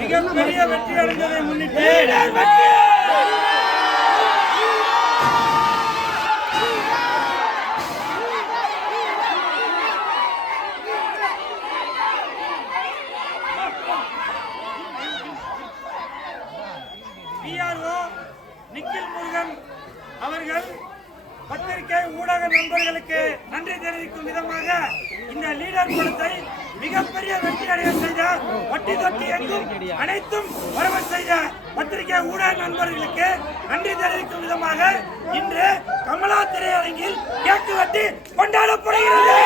மிகப்பெரிய வெற்றி அடைந்ததை முன்னிட்டு PRO நிக்கில் முருகன் அவர்கள் பத்திரிகை ஊடக நண்பர்களுக்கு நன்றி தெரிவிக்கும் விதமாக இந்த லீடர் படத்தை மிகப்பெரிய வெற்றி அடைய செய்த வட்டி தொட்டி எங்கும் அனைத்தும் வரவு செய்த பத்திரிகை ஊடக நண்பர்களுக்கு நன்றி தெரிவிக்கும் விதமாக இன்று கமலா திரையரங்கில் கேக்கு வெட்டி கொண்டாடப்படுகிறது.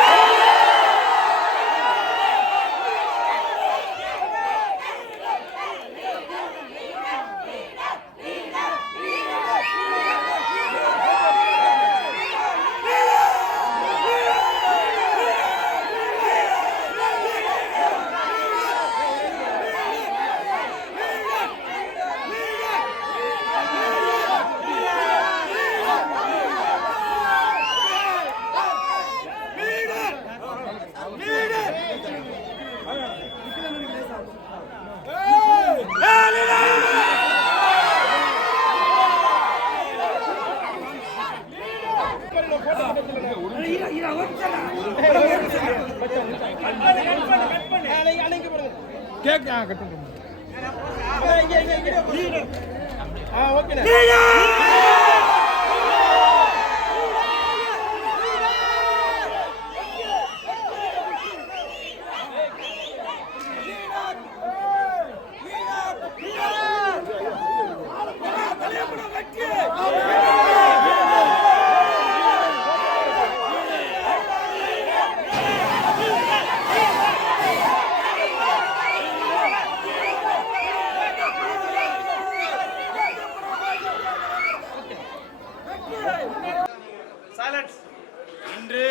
இன்று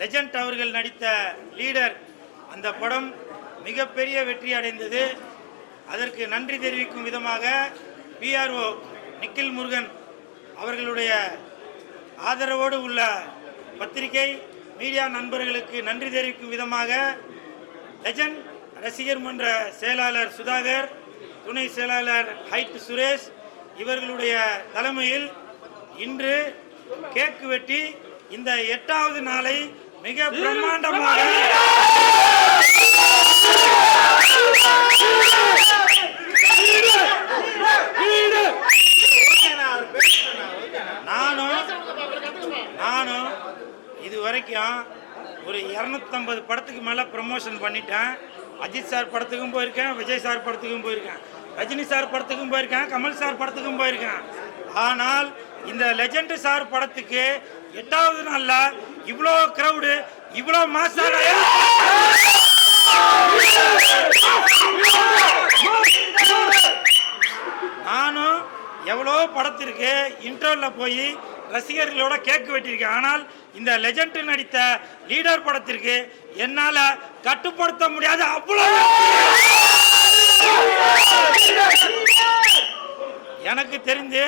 லெஜண்ட் அவர்கள் நடித்த லீடர் அந்த படம் மிகப்பெரிய வெற்றி அடைந்தது. அதற்கு நன்றி தெரிவிக்கும் விதமாக PRO நிக்கில் முருகன் அவர்களுடைய ஆதரவோடு உள்ள பத்திரிகை மீடியா நண்பர்களுக்கு நன்றி தெரிவிக்கும் விதமாக லெஜண்ட் ரசிகர் மன்ற செயலாளர் சுதாகர், துணை செயலாளர் ஹைட் சுரேஷ் இவர்களுடைய தலைமையில் இன்று கேக்கு வெட்டி இந்த 8வது நாளை மிக பிரம்மாண்டமாக நானும் இதுவரைக்கும் ஒரு 250 படத்துக்கு மேல ப்ரமோஷன் பண்ணிட்டேன். அஜித் சார் படத்துக்கும் போயிருக்கேன், விஜய் சார் படத்துக்கும் போயிருக்கேன், ரஜினி சார் படத்துக்கும் போயிருக்கேன், கமல் சார் படத்துக்கும் போயிருக்கேன். ஆனால் இந்த லெஜண்ட் சார் படத்துக்கு 8வது நாள்ல இவ்வளோ கிரௌடு, இவ்வளோ மாசான நானும் எவ்வளோ படத்திற்கு இன்டர்வல்ல போய் ரசிகர்களோட கேக்கு வெட்டியிருக்கேன். ஆனால் இந்த லெஜண்ட் நடித்த லீடர் படத்திற்கு என்னால கட்டுப்படுத்த முடியாத அவ்வளவு எனக்கு தெரிந்து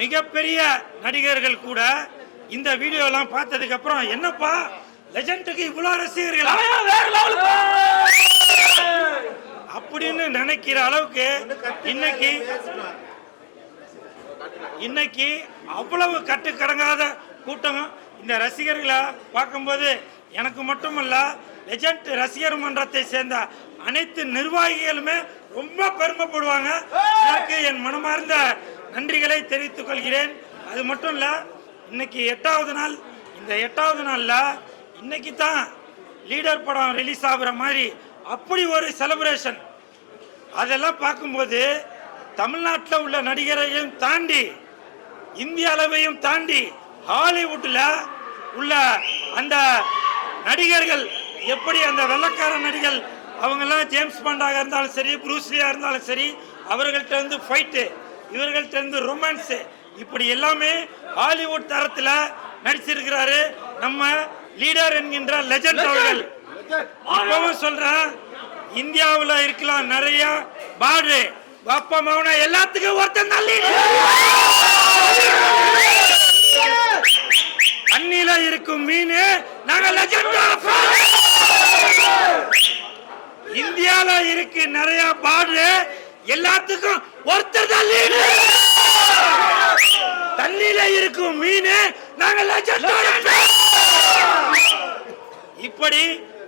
மிகப்பெரிய நடிகர்கள் கூட இந்த வீடியோ எல்லாம் பார்த்ததுக்கு அப்புறம் என்னப்பா லெஜண்டுக்கு இவ்வளவு ரசிகர்கள் அப்படின்னு நினைக்கிற அளவுக்கு இன்னைக்கு அவ்வளவு கட்டுக்கடங்காத கூட்டம். இந்த ரசிகர்களை பார்க்கும்போது எனக்கு மட்டுமல்ல, லெஜண்ட் ரசிகர் மன்றத்தை சேர்ந்த அனைத்து நிர்வாகிகளுமே ரொம்ப பெருமைப்படுவாங்க. இதற்கு என் மனமார்ந்த நன்றிகளை தெரிவித்துக் கொள்கிறேன். அது மட்டும் இல்ல, இன்னைக்கு 8வது நாள். இந்த 8வது நாள்ல இன்னைக்கு தான் லீடர் படம் ரிலீஸ் ஆகுற மாதிரி அப்படி ஒரு செலிப்ரேஷன். அதெல்லாம் பார்க்கும்போது தமிழ்நாட்டில் உள்ள நடிகரையும் தாண்டி, இந்திய அளவையும் தாண்டி, ஹாலிவுட்ல உள்ள அந்த நடிகர்கள் எப்படி அந்த வெள்ளக்கார நடிகர்கள் அவங்கெல்லாம் ஜேம்ஸ் பாண்டாக இருந்தாலும் சரி, ப்ரூஸ்லியா இருந்தாலும் சரி, அவர்கள்ட்ட இருந்து ஃபைட்டு, இவர்கள்ட்ட இருந்து ரொமான்ஸ், இப்படி எல்லாமே ஹாலிவுட் தரத்துல நடிச்சிருக்கிறாரு நம்ம லீடர் என்கின்ற லெஜண்ட் அவர்கள். இப்பவும் சொல்றேன், இந்தியாவில் இருக்கலாம் நிறைய பாடு அப்பா மகன எல்லாத்துக்கும் ஒருத்தன் தள்ளி தண்ணியில இருக்கும் மீன் நாங்க இந்தியால இருக்கு நிறைய பாடு எல்லாத்துக்கும் ஒருத்தர் தள்ளி தண்ணியில இருக்கும் மீன் நாங்க இப்படி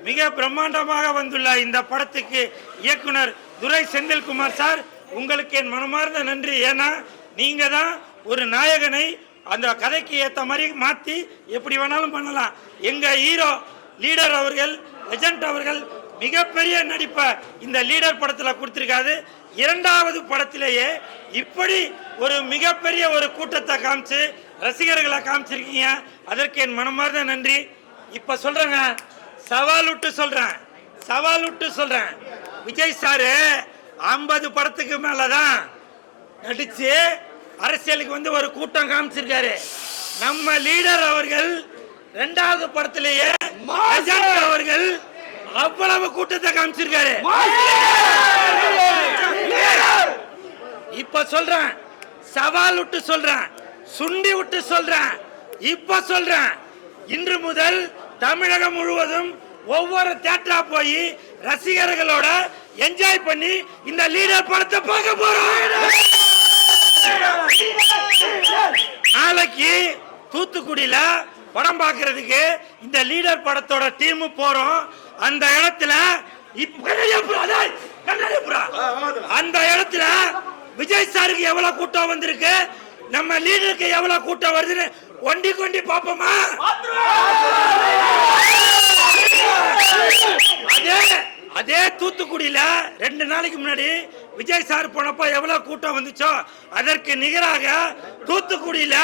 மிக பிரம்மாண்டமாக வந்துள்ள இந்த படத்துக்கு இயக்குனர் துரை செந்தில்குமார் சார், உங்களுக்கு என் மனமார்ந்த நன்றி. ஏன்னா நீங்க தான் ஒரு நாயகனை அந்த கதைக்கு ஏற்ற மாதிரி மாற்றி எப்படி வேணாலும் பண்ணலாம். எங்கள் ஹீரோ லீடர் அவர்கள், லெஜண்ட் அவர்கள் மிகப்பெரிய நடிப்பை இந்த லீடர் படத்தில் கொடுத்துருக்காரு. இரண்டாவது படத்திலேயே இப்படி ஒரு மிகப்பெரிய ஒரு கூட்டத்தை காமிச்சு ரசிகர்களை காமிச்சிருக்கீங்க. அதற்கு என் மனமார்ந்த நன்றி. இப்போ சொல்கிறேங்க, சவால் விட்டு சொல்கிறேன், விஜய் சாரு 50 படத்துக்கு மேலதான் நடிச்சு அரசியலுக்கு வந்து ஒரு கூட்டம் காமிச்சிருக்காரு. நம்ம லீடர் அவர்கள் இரண்டாவது படத்திலேயே அவர்கள் அவ்வளவு கூட்டத்தை காமிச்சிருக்காரு. இப்ப சொல்றேன், சவால் விட்டு சொல்றேன், சுண்டி விட்டு சொல்றேன், இப்ப சொல்றேன், இன்று முதல் தமிழகம் முழுவதும் ஒவ்வொரு தியேட்டரா போய் ரசிகர்களோட என்ஜாய் பண்ணி இந்த லீடர் படத்தை பார்க்க போறோம். நாளைக்கு தூத்துக்குடியில படம் பார்க்கிறதுக்கு இந்த லீடர் படத்தோட டீம் போறோம். அந்த இடத்துல அந்த இடத்துல விஜய் சாருக்கு எவ்வளவு கூட்டம் வந்திருக்கு, நம்ம லீடருக்கு எவ்வளவு கூட்டம் வருதுன்னு ஒண்டி கொண்டி பாப்போமா? அதே தூத்துக்குடியில 2 நாளைக்கு முன்னாடி விஜய் சார் போனப்ப எவ்வளவு கூட்டம் வந்துச்சோ அதற்கு நிகராக தூத்துக்குடியில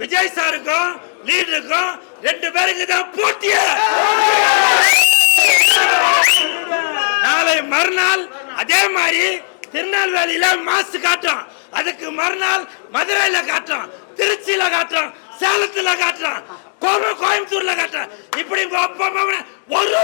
விஜய் சாருக்கும் லீடருக்கும் 2 பேருக்கு தான் போட்டிய. நாளை மறுநாள் அதே மாதிரி திருநெல்வேலியில மாசு காட்டும், அதுக்கு மறுநாள் மதுரையில காட்டும், திருச்சியில காட்டும், சேலத்துல காட்டும், கோயம்புத்தூர்ல காட்டும். இப்படி ஒரு